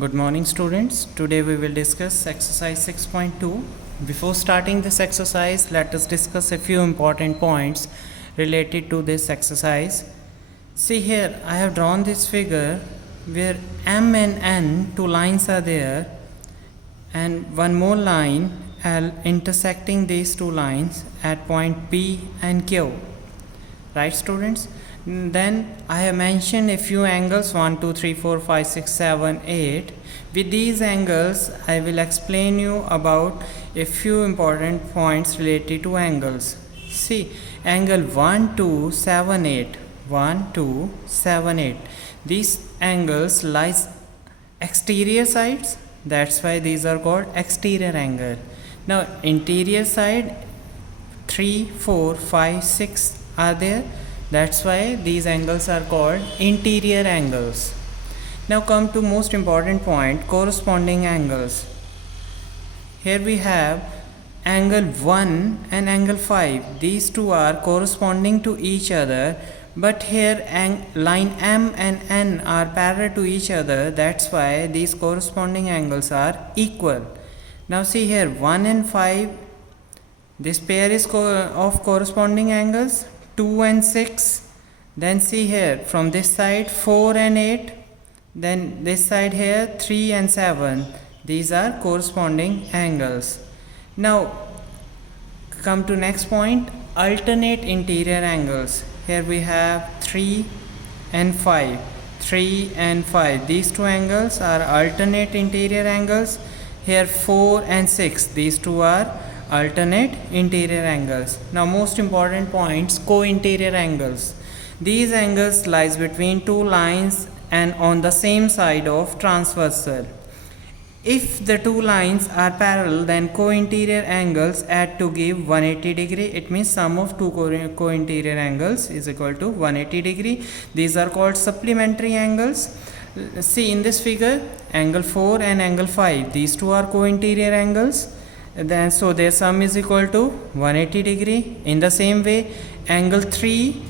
Good morning students. Today we will discuss exercise 6.2. Before starting this exercise, let us discuss a few important points related to this exercise. See here, I have drawn this figure where M and N, two lines are there, and one more line L intersecting these two lines at point P and Q. Right students? Then I have mentioned a few angles 1, 2, 3, 4, 5, 6, 7, 8. With these angles I will explain you about a few important points related to angles. See, angle 1, 2, 7, 8. 1, 2, 7, 8. These angles lies exterior sides, that's why these are called exterior angle. Now interior side 3, 4, 5, 6 are there, that's why these angles are called interior angles. Now come to most important point, corresponding angles. Here we have angle 1 and angle 5. These two are corresponding to each other, but here line M and N are parallel to each other, that's why these corresponding angles are equal. Now see here 1 and 5, this pair is of corresponding angles. 2 and 6, then see here from this side 4 and 8, then this side here 3 and 7. These are corresponding angles. Now come to next point, alternate interior angles. Here we have 3 and 5. 3 and 5, these two angles are alternate interior angles. Here 4 and 6, these two are alternate interior angles. Now most important points, co-interior angles. These angles lies between two lines and on the same side of transversal. If the two lines are parallel, then co-interior angles add to give 180 degree. It means sum of two co-interior angles is equal to 180 degree. These are called supplementary angles. See in this figure, angle 4 and angle 5, these two are co-interior angles. Then so their sum is equal to 180 degree. In the same way, angle 3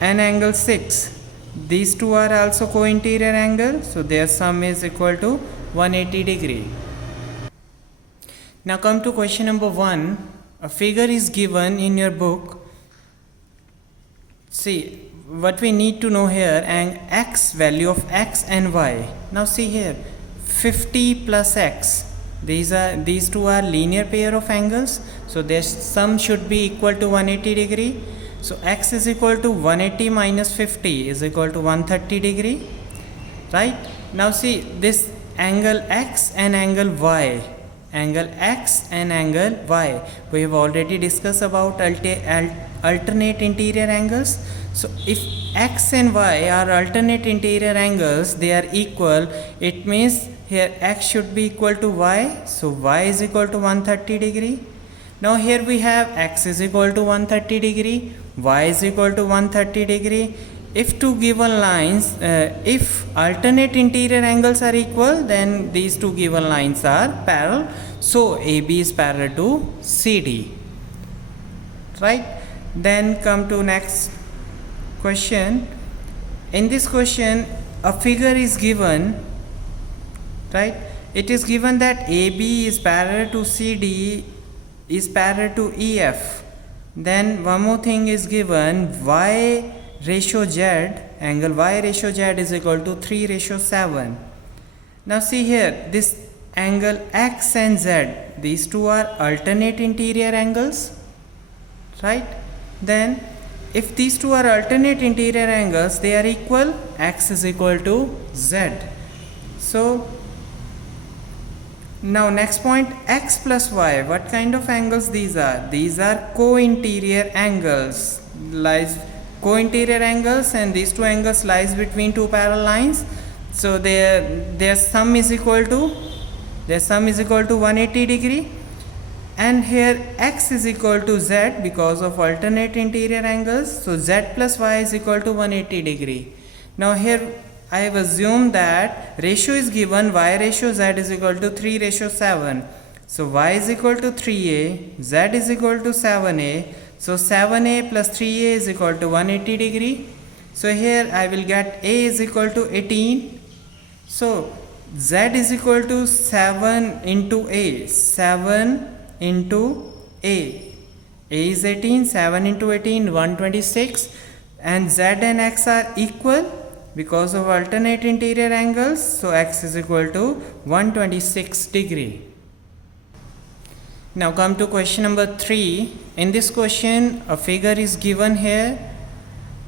and angle 6, these two are also co-interior angle, so their sum is equal to 180 degree. Now come to question number 1. A figure is given in your book. See what we need to know here, and x, value of x and y. Now see here 50 plus x. These two are linear pair of angles, so their sum should be equal to 180 degree. So x is equal to 180 minus 50 is equal to 130 degree, right? Now see this angle x and angle y. Angle x and angle y, we have already discussed about alternate interior angles. So if x and y are alternate interior angles, they are equal, it means here x should be equal to y, so y is equal to 130 degree. Now here we have x is equal to 130 degree, y is equal to 130 degree. If two given lines, if alternate interior angles are equal, then these two given lines are parallel, so AB is parallel to CD, right? Then come to next question. In this question a figure is given, right? It is given that AB is parallel to CD is parallel to EF. Then one more thing is given, Y ratio Z, angle Y ratio Z is equal to 3 ratio 7. Now see here, this angle X and Z, these two are alternate interior angles, right? Then if these two are alternate interior angles, they are equal, X is equal to Z. So now next point, x plus y, what kind of angles these are? These are co-interior angles, lies co-interior angles, and these two angles lies between two parallel lines, so their sum is equal to 180 degree. And here x is equal to z because of alternate interior angles, so z plus y is equal to 180 degree. Now here I have assumed that ratio is given, y ratio z is equal to 3 ratio 7. So y is equal to 3a, z is equal to 7a. So 7a plus 3a is equal to 180 degree. So here I will get a is equal to 18. So Z is equal to 7 into A. 7 into A. A is 18, 7 into 18, 126, and Z and X are equal because of alternate interior angles, so X is equal to 126 degree. Now come to question number 3. In this question, a figure is given here.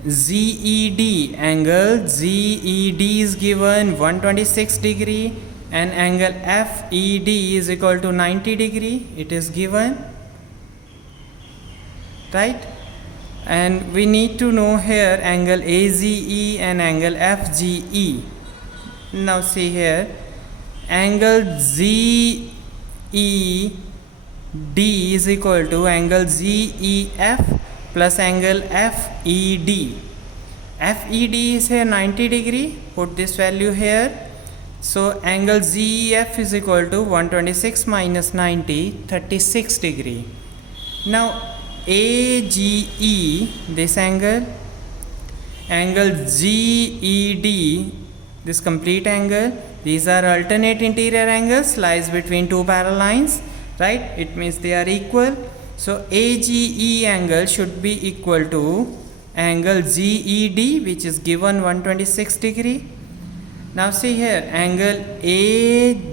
ZED, angle ZED is given 126 degree, and angle FED is equal to 90 degree. It is given, right? And we need to know here angle AZE and angle FGE. Now see here, angle ZED is equal to angle ZEF plus angle FED. FED is here 90 degree, put this value here. So angle ZEF is equal to 126 minus 90, 36 degree. Now AGE, this angle GED, this complete angle, these are alternate interior angles, lies between two parallel lines, right? It means they are equal. So AGE angle should be equal to angle GED, which is given 126 degree. Now see here, angle AGE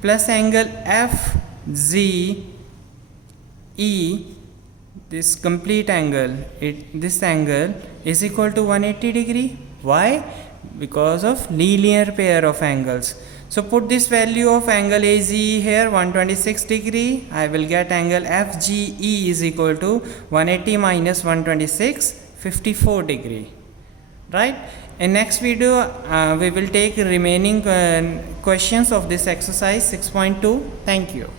plus angle FGE, this complete angle, this angle is equal to 180 degree. Why? Because of linear pair of angles. So put this value of angle AGE here, 126 degree. I will get angle FGE is equal to 180 minus 126, 54 degree. Right? In next video, we will take remaining questions of this exercise 6.2. Thank you.